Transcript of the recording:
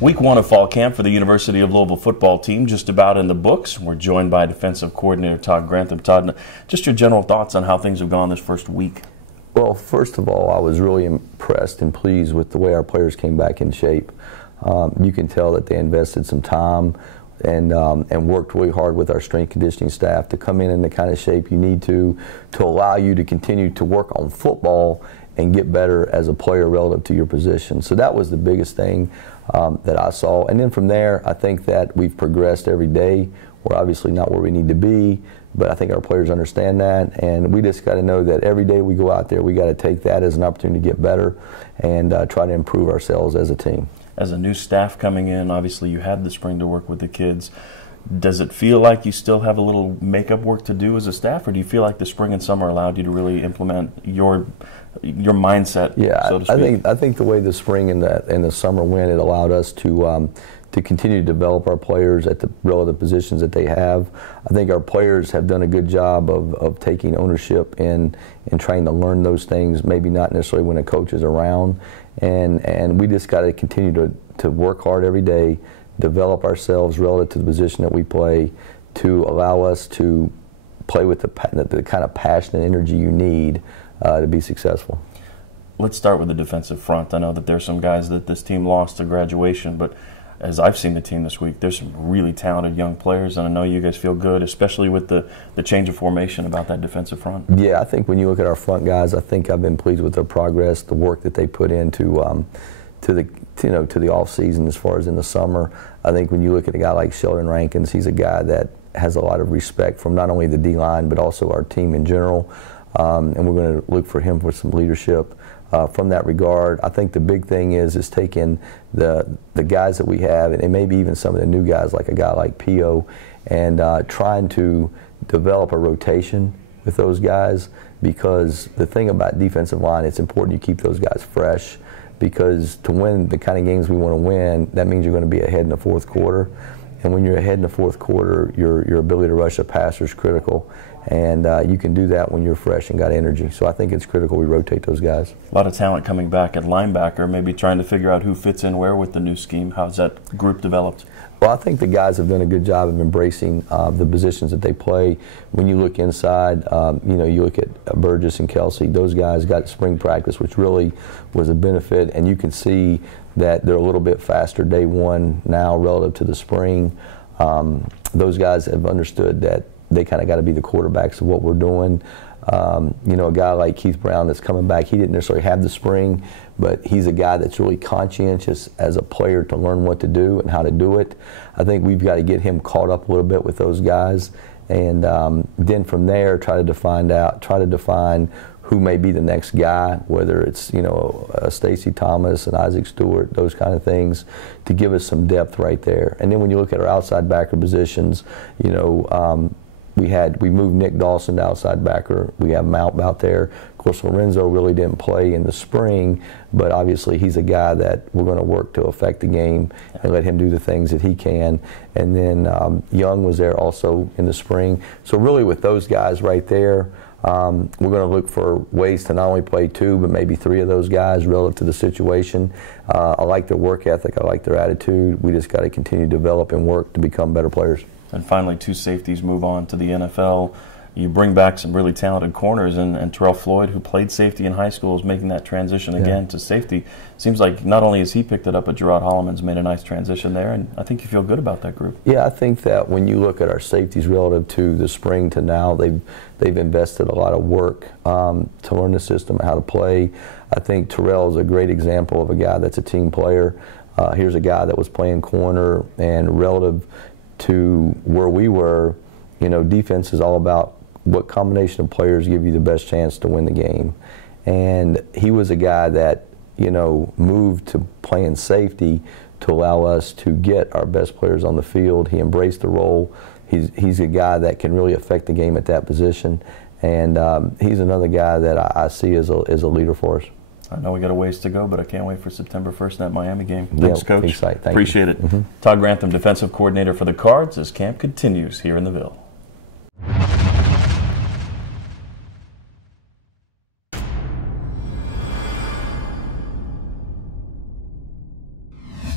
Week 1 of fall camp for the University of Louisville football team just about in the books. We're joined by Defensive Coordinator Todd Grantham. Todd, just your general thoughts on how things have gone this first week. Well, first of all, I was really impressed and pleased with the way our players came back in shape. You can tell that they invested some time and worked really hard with our strength conditioning staff to come in the kind of shape you need to allow you to continue to work on football and get better as a player relative to your position. So that was the biggest thing that I saw. And then from there, I think that we've progressed every day. We're obviously not where we need to be, but I think our players understand that, and we just got to know that every day we go out there, we got to take that as an opportunity to get better and try to improve ourselves as a team. As a new staff coming in, obviously you had the spring to work with the kids. Does it feel like you still have a little makeup work to do as a staff, or do you feel like the spring and summer allowed you to really implement your mindset? Yeah, so to speak? I think the way the spring and the summer went, it allowed us to continue to develop our players at the relative positions that they have. I think our players have done a good job of taking ownership and trying to learn those things, maybe not necessarily when a coach is around. And we just got to continue to work hard every day, develop ourselves relative to the position that we play, to allow us to play with the kind of passion and energy you need to be successful. Let's start with the defensive front. I know that there's some guys that this team lost to graduation, but as I've seen the team this week, there's some really talented young players, and I know you guys feel good, especially with the change of formation about that defensive front. Yeah, I think when you look at our front guys, I think I've been pleased with their progress, the work that they put into to the off season as far as in the summer. I think when you look at a guy like Sheldon Rankins, he's a guy that has a lot of respect from not only the D-line but also our team in general, and we're going to look for him for some leadership. From that regard, I think the big thing is taking the guys that we have, and maybe even some of the new guys, like a guy like Pio, and trying to develop a rotation with those guys, because the thing about defensive line, it's important you keep those guys fresh, because to win the kind of games we want to win, that means you're going to be ahead in the fourth quarter. And when you're ahead in the fourth quarter, your ability to rush a passer is critical. And you can do that when you're fresh and got energy. So I think it's critical we rotate those guys. A lot of talent coming back at linebacker, maybe trying to figure out who fits in where with the new scheme. How's that group developed? Well, I think the guys have done a good job of embracing the positions that they play. When you look inside, you look at Burgess and Kelsey, those guys got spring practice, which really was a benefit, and you can see that they're a little bit faster day one now relative to the spring. Those guys have understood that they kind of got to be the quarterbacks of what we're doing. A guy like Keith Brown that's coming back, he didn't necessarily have the spring, but he's a guy that's really conscientious as a player to learn what to do and how to do it. I think we've got to get him caught up a little bit with those guys, and then from there try to define who may be the next guy, whether it's Stacey Thomas and Isaac Stewart, those kind of things, to give us some depth right there. And then when you look at our outside backer positions, we moved Nick Dawson to outside backer. We have Mount out there. Of course, Lorenzo really didn't play in the spring, but obviously he's a guy that we're going to work to affect the game and let him do the things that he can. And then Young was there also in the spring. So really with those guys right there, we're going to look for ways to not only play two, but maybe three of those guys relative to the situation. I like their work ethic. I like their attitude. We just got to continue to develop and work to become better players. And finally, two safeties move on to the NFL. You bring back some really talented corners, and Terrell Floyd, who played safety in high school, is making that transition again to safety. Seems like not only has he picked it up, but Gerard Holloman's made a nice transition there, and I think you feel good about that group. Yeah, I think that when you look at our safeties relative to the spring to now, they've invested a lot of work to learn the system, how to play. I think Terrell is a great example of a guy that's a team player. Here's a guy that was playing corner, and relative to where we were, defense is all about what combination of players give you the best chance to win the game. And he was a guy that, moved to playing safety to allow us to get our best players on the field. He embraced the role. He's a guy that can really affect the game at that position. And he's another guy that I see as a leader for us. I know we got a ways to go, but I can't wait for September 1st in that Miami game. Thanks, Coach. Thank Appreciate you. it. Todd Grantham, Defensive Coordinator for the Cards, as camp continues here in the Ville.